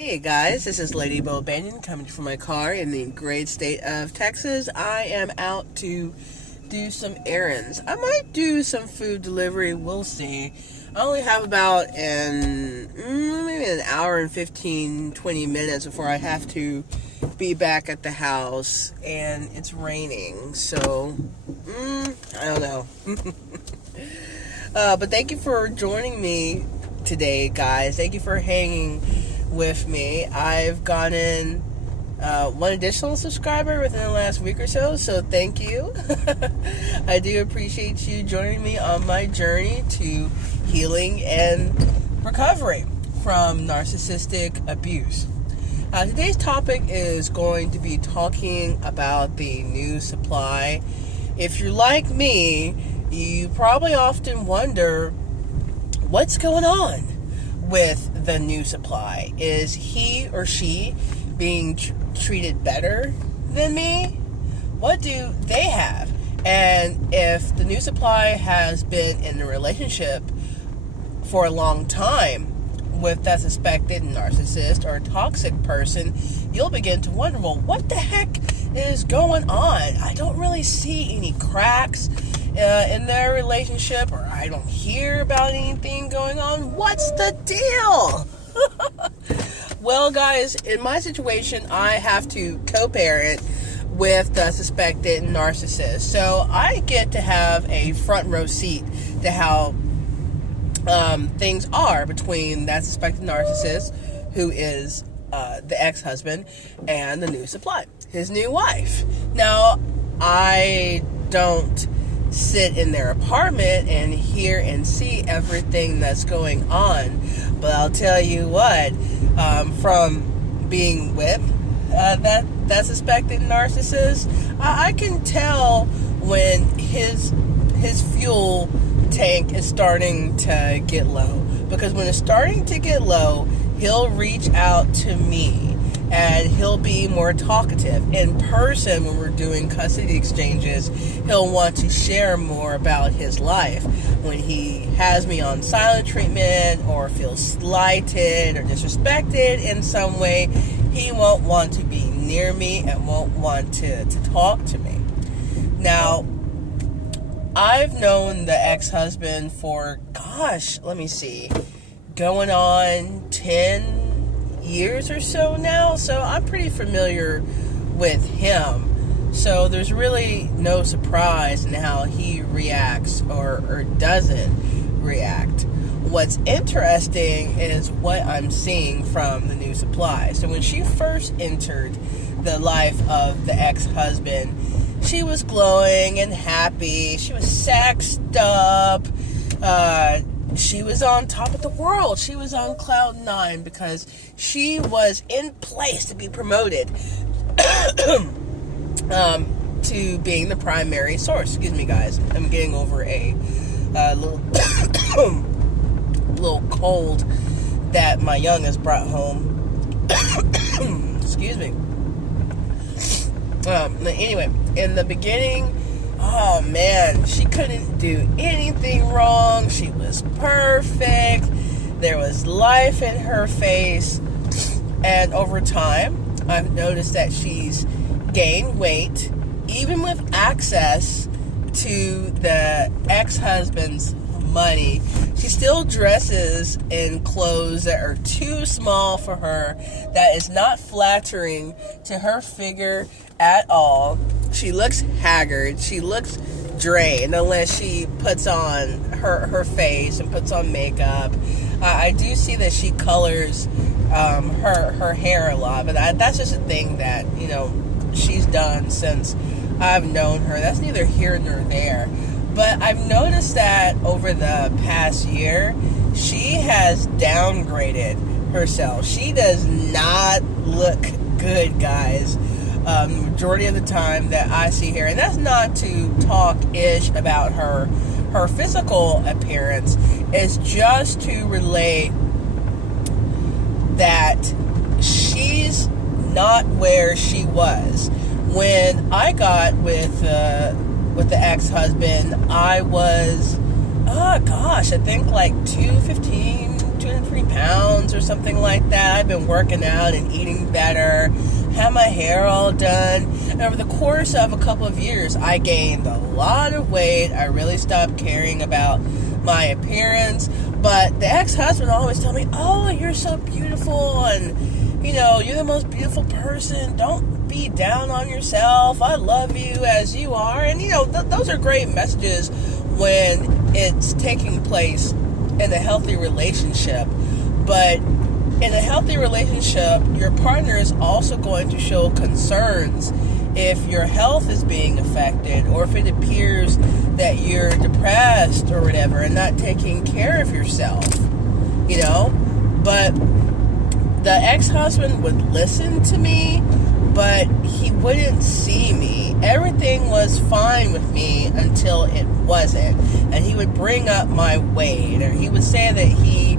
Hey guys, this is Lady Bo Banyan coming from my car in the great state of Texas. I am out to do some errands. I might do some food delivery, we'll see. I only have about maybe an hour and 20 minutes before I have to be back at the house, and it's raining, so I don't know. But thank you for joining me today, guys. Thank you for hanging with me. I've gotten one additional subscriber within the last week or so thank you. I do appreciate you joining me on my journey to healing and recovery from narcissistic abuse. Today's topic is going to be talking about the new supply. If you're like me, you probably often wonder what's going on with the new supply. Is he or she being treated better than me? What do they have? And if the new supply has been in a relationship for a long time with that suspected narcissist or toxic person, you'll begin to wonder, well, what the heck is going on? I don't really see any cracks in their relationship, or I don't hear about anything going on. What's the deal? Well, guys, in my situation, I have to co-parent with the suspected narcissist. So I get to have a front row seat to how things are between that suspected narcissist, who is the ex-husband, and the new supply, his new wife. Now, I don't sit in their apartment and hear and see everything that's going on, but I'll tell you what, from being with that suspected narcissist, I can tell when his fuel tank is starting to get low, because when it's starting to get low, he'll reach out to me and he'll be more talkative. In person, when we're doing custody exchanges, he'll want to share more about his life. When he has me on silent treatment or feels slighted or disrespected in some way, he won't want to be near me and won't want to talk to me. Now, I've known the ex-husband for, going on 10 years or so now, so I'm pretty familiar with him. So there's really no surprise in how he reacts or doesn't react. What's interesting is what I'm seeing from the new supply. So when she first entered the life of the ex-husband, she was glowing and happy. She was sexed up. She was on top of the world. She was on cloud 9 because she was in place to be promoted to being the primary source. Excuse me, guys. I'm getting over a little little cold that my youngest brought home. Excuse me. Anyway, in the beginning, oh man, she couldn't do anything wrong. She was perfect. There was life in her face. And over time, I've noticed that she's gained weight, even with access to the ex-husband's money. She still dresses in clothes that are too small for her, that is not flattering to her figure at all. She looks haggard. She looks drained unless she puts on her face and puts on makeup. I do see that she colors her hair a lot, but that's just a thing that, she's done since I've known her. That's neither here nor there. But I've noticed that over the past year, she has downgraded herself. She does not look good, guys. Majority of the time that I see her, and that's not to talk ish about her physical appearance, it's just to relate that she's not where she was. When I got with the ex-husband, I was, I think like 215, 120 pounds or something like that. I've been working out and eating better, had my hair all done. And over the course of a couple of years, I gained a lot of weight. I really stopped caring about my appearance. But the ex-husband always told me, oh, you're so beautiful, and, you know, you're the most beautiful person. Don't be down on yourself. I love you as you are. And, you know, those are great messages when it's taking place in a healthy relationship. But in a healthy relationship, your partner is also going to show concerns if your health is being affected, or if it appears that you're depressed or whatever and not taking care of yourself, you know. But the ex-husband would listen to me, but he wouldn't see me. Everything was fine with me until it wasn't. And he would bring up my weight, or he would say that he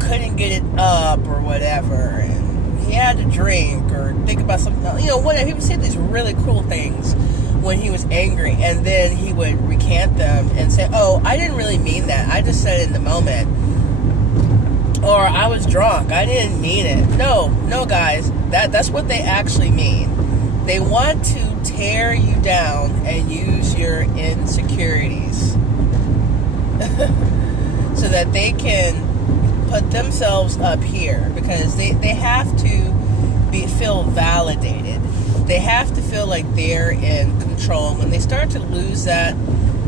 couldn't get it up or whatever, and he had to drink or think about something, you know, whatever. He would say these really cruel things when he was angry, and then he would recant them and say, oh, I didn't really mean that. I just said it in the moment. Or I was drunk. I didn't mean it. No, guys, that's what they actually mean. They want to tear you down and use your insecurities so that they can put themselves up here, because they have to feel validated. They have to feel like they're in control. When they start to lose that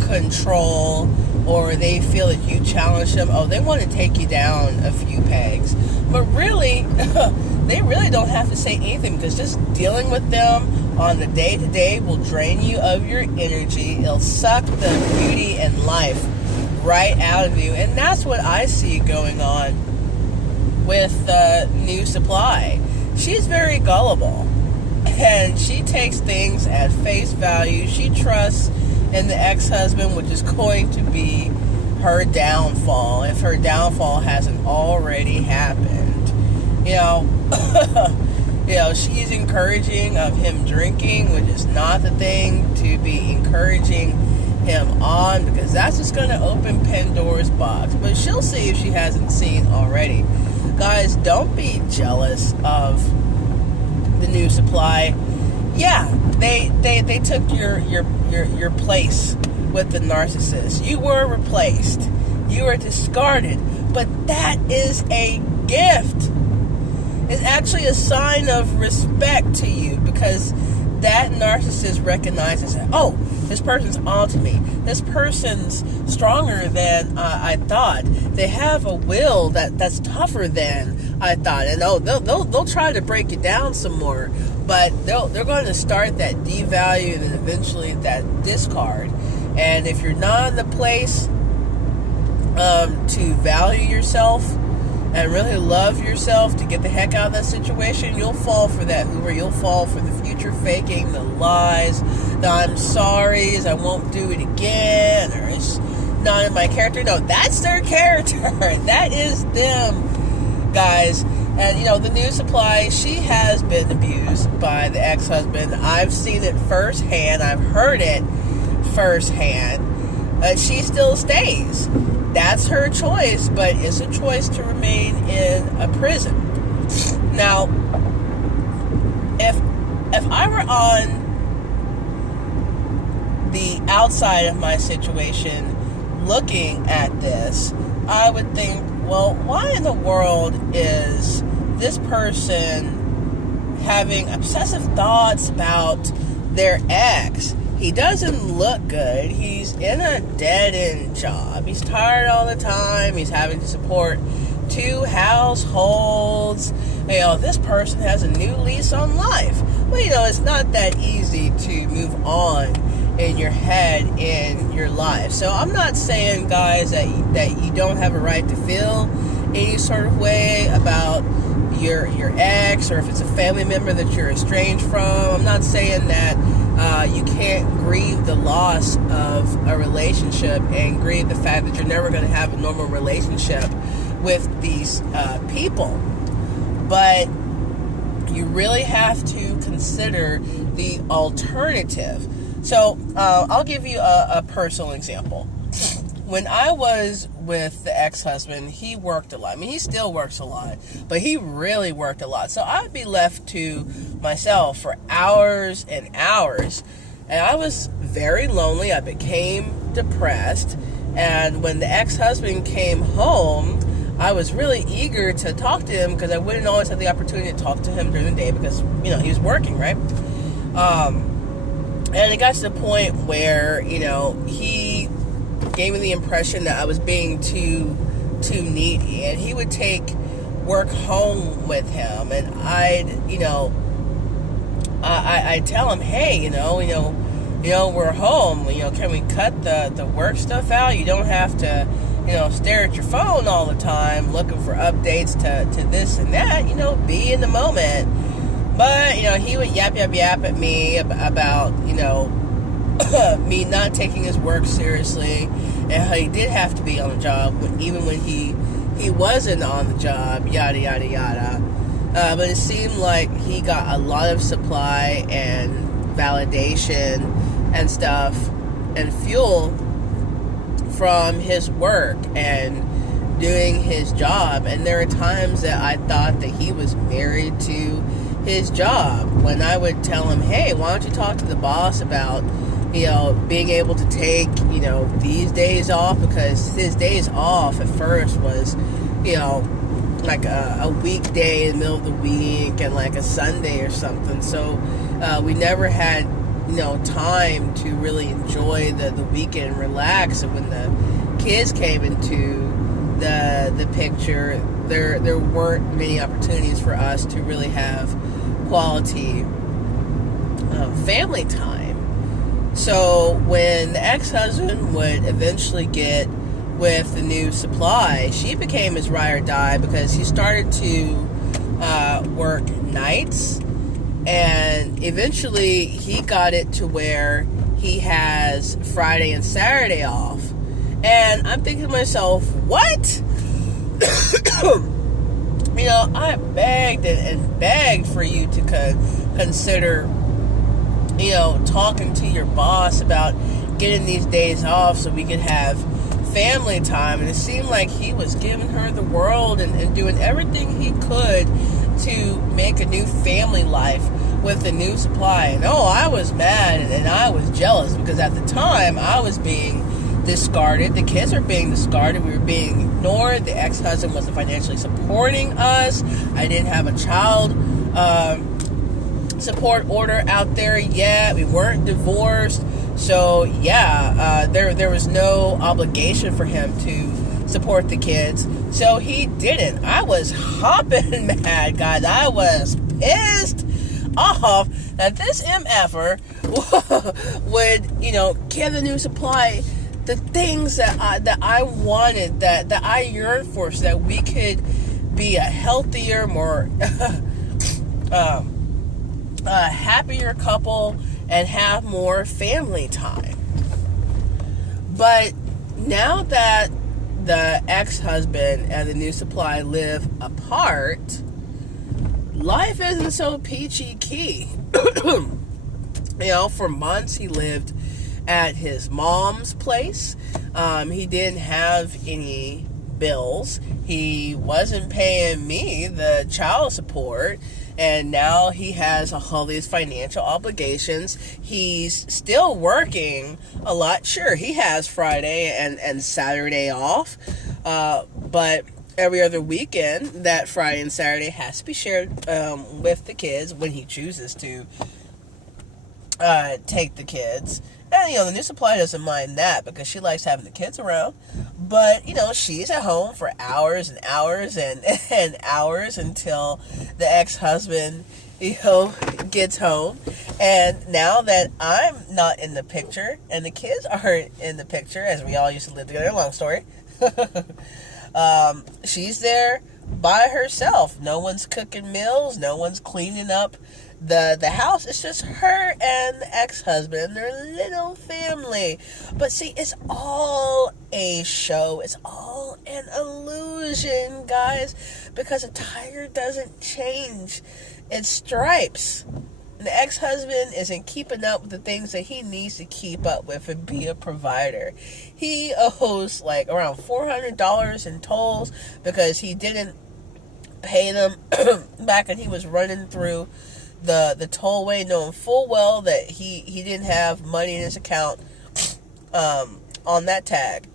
control, or they feel that you challenge them, oh, they want to take you down a few pegs. But really, they really don't have to say anything, because just dealing with them on the day-to-day will drain you of your energy. It'll suck the beauty and life right out of you. And that's what I see going on with New Supply. She's very gullible, and she takes things at face value. She trusts in the ex-husband, which is going to be her downfall, if her downfall hasn't already happened. She's encouraging of him drinking, which is not the thing to be encouraging him on, because that's just going to open Pandora's box. But she'll see if she hasn't seen already. Guys, don't be jealous of the New Supply. Yeah, they took your place with the narcissist. You were replaced. You were discarded. But that is a gift. It's actually a sign of respect to you, because that narcissist recognizes that, oh, this person's onto me. This person's stronger than I thought. They have a will that's tougher than I thought. And they'll try to break you down some more, but they're going to start that devalue and eventually that discard. And if you're not in the place to value yourself and really love yourself to get the heck out of that situation, you'll fall for that Hoover. You'll fall for the future faking, the lies, the I'm sorry's, I won't do it again, or it's not in my character. No, that's their character. That is them, guys. And, the New Supply, she has been abused by the ex-husband. I've seen it firsthand. I've heard it firsthand. She still stays. That's her choice, but it's a choice to remain in a prison. Now, if I were on the outside of my situation looking at this, I would think, well, why in the world is this person having obsessive thoughts about their ex? He doesn't look good. He's in a dead-end job. He's tired all the time. He's having to support 2 households. This person has a new lease on life. Well, it's not that easy to move on in your head, in your life. So I'm not saying, guys, that you don't have a right to feel any sort of way about your ex, or if it's a family member that you're estranged from. I'm not saying that you can't grieve the loss of a relationship and grieve the fact that you're never going to have a normal relationship with these people. But you really have to consider the alternative. So I'll give you a personal example. when I was with the ex-husband, he worked a lot. I mean, he still works a lot, but he really worked a lot. So I'd be left to myself for hours and hours. And I was very lonely. I became depressed. And when the ex-husband came home, I was really eager to talk to him because I wouldn't always have the opportunity to talk to him during the day because, you know, he was working, right? And it got to the point where, you know, he gave me the impression that I was being too needy, and he would take work home with him, and I'd, you know, I'd tell him, hey, you know, we're home, you know, can we cut the work stuff out? You don't have to, you know, stare at your phone all the time looking for updates to this and that, you know, be in the moment. But, you know, he would yap at me about, you know, me not taking his work seriously, and how he did have to be on the job even when he wasn't on the job, yada yada yada. But it seemed like he got a lot of supply and validation and stuff and fuel from his work and doing his job. And there are times that I thought that he was married to his job. When I would tell him, hey, why don't you talk to the boss about, you know, being able to take, you know, these days off, because his days off at first was, you know, like a weekday in the middle of the week and like a Sunday or something. So we never had, you know, time to really enjoy the weekend and relax. And when the kids came into the picture, there weren't many opportunities for us to really have quality family time. So when the ex-husband would eventually get with the new supply, she became his ride or die because he started to work nights, and eventually he got it to where he has Friday and Saturday off. And I'm thinking to myself, what? You know, I begged and begged for you to consider, you know, talking to your boss about getting these days off so we could have family time. And it seemed like he was giving her the world and doing everything he could to make a new family life with the new supply. And I was mad and I was jealous because at the time I was being discarded. The kids were being discarded. We were being ignored. The ex-husband wasn't financially supporting us. I didn't have a child support order out there yet. We weren't divorced. So yeah, there was no obligation for him to support the kids. So he didn't. I was hopping mad, guys. I was pissed off that this MFer would, you know, give the new supply the things that I wanted, that I yearned for, so that we could be a healthier, more happier couple and have more family time. But now that the ex-husband and the new supply live apart, life isn't so peachy key. You know, for months he lived at his mom's place. He didn't have any bills. He wasn't paying me the child support, and now he has all these financial obligations. He's still working a lot. Sure, he has Friday and Saturday off, but every other weekend, that Friday and Saturday has to be shared with the kids when he chooses to take the kids. And, you know, the new supply doesn't mind that because she likes having the kids around. But, you know, she's at home for hours and hours and hours until the ex-husband, you know, gets home. And now that I'm not in the picture and the kids aren't in the picture, as we all used to live together, long story, she's there by herself. No one's cooking meals. No one's cleaning up the house. It's just her and the ex-husband, their little family. But see, it's all a show. It's all an illusion, guys, because a tiger doesn't change its stripes. the ex-husband isn't keeping up with the things that he needs to keep up with and be a provider. He owes like around $400 in tolls because he didn't pay them back when he was running through the tollway, knowing full well that he didn't have money in his account on that tag.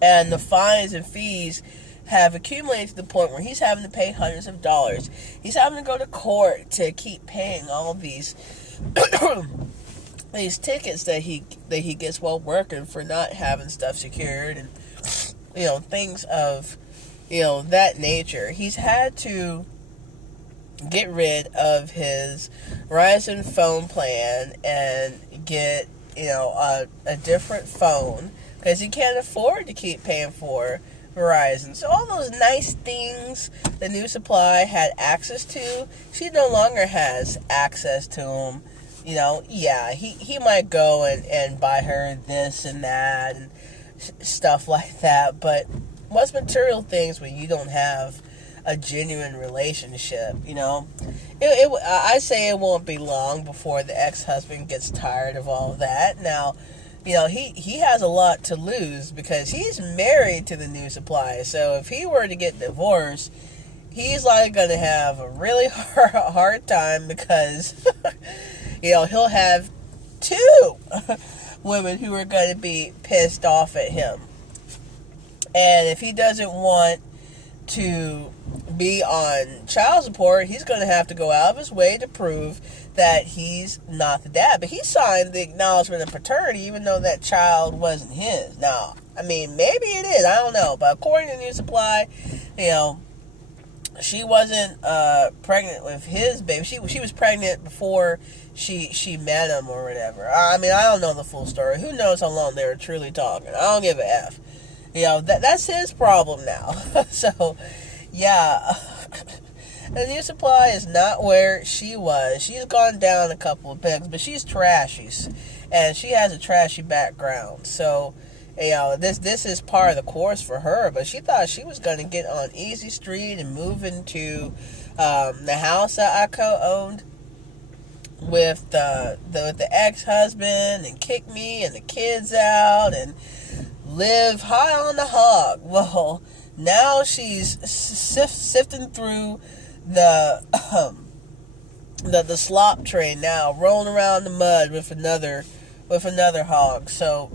And the fines and fees have accumulated to the point where he's having to pay hundreds of dollars. He's having to go to court to keep paying all these these tickets that he gets while working for not having stuff secured, and things of that nature. He's had to get rid of his Verizon phone plan and get a different phone because he can't afford to keep paying for Verizon. So all those nice things the New Supply had access to, she no longer has access to them. He might go and buy her this and that and stuff like that, but what's material things when you don't have a genuine relationship? I say it won't be long before the ex-husband gets tired of all of that. Now, he has a lot to lose because he's married to the New Supply. So if he were to get divorced, he's like going to have a really hard time because, he'll have two women who are going to be pissed off at him. And if he doesn't want to be on child support, he's going to have to go out of his way to prove that he's not the dad. But he signed the acknowledgement of paternity even though that child wasn't his. Now, maybe it is. I don't know. But according to New Supply, she wasn't pregnant with his baby. She was pregnant before she met him or whatever. I don't know the full story. Who knows how long they were truly talking. I don't give a F. That's his problem now. So, yeah. The New Supply is not where she was. She's gone down a couple of pegs, but she's trashy. And she has a trashy background. So, this is part of the course for her. But she thought she was going to get on Easy Street and move into the house that I co-owned with the ex-husband and kick me and the kids out and live high on the hog. Well, now she's sifting through the slop train now, rolling around the mud with another hog. So,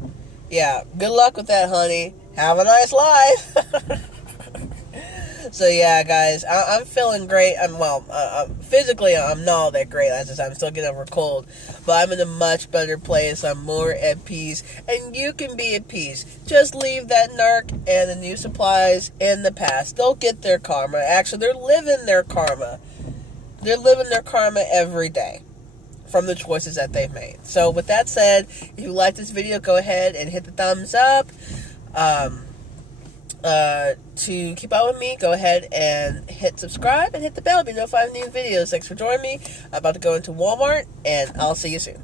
yeah, good luck with that, honey. Have a nice life. So, yeah, guys, I'm feeling great. Physically, I'm not all that great. As I said, I'm still getting over a cold. But I'm in a much better place. I'm more at peace. And you can be at peace. Just leave that narc and the New Supplies in the past. They'll get their karma. Actually, they're living their karma. They're living their karma every day from the choices that they've made. So, with that said, if you like this video, go ahead and hit the thumbs up. To keep up with me, go ahead and hit subscribe and hit the bell to be notified of new videos. Thanks for joining me. I'm about to go into Walmart, and I'll see you soon.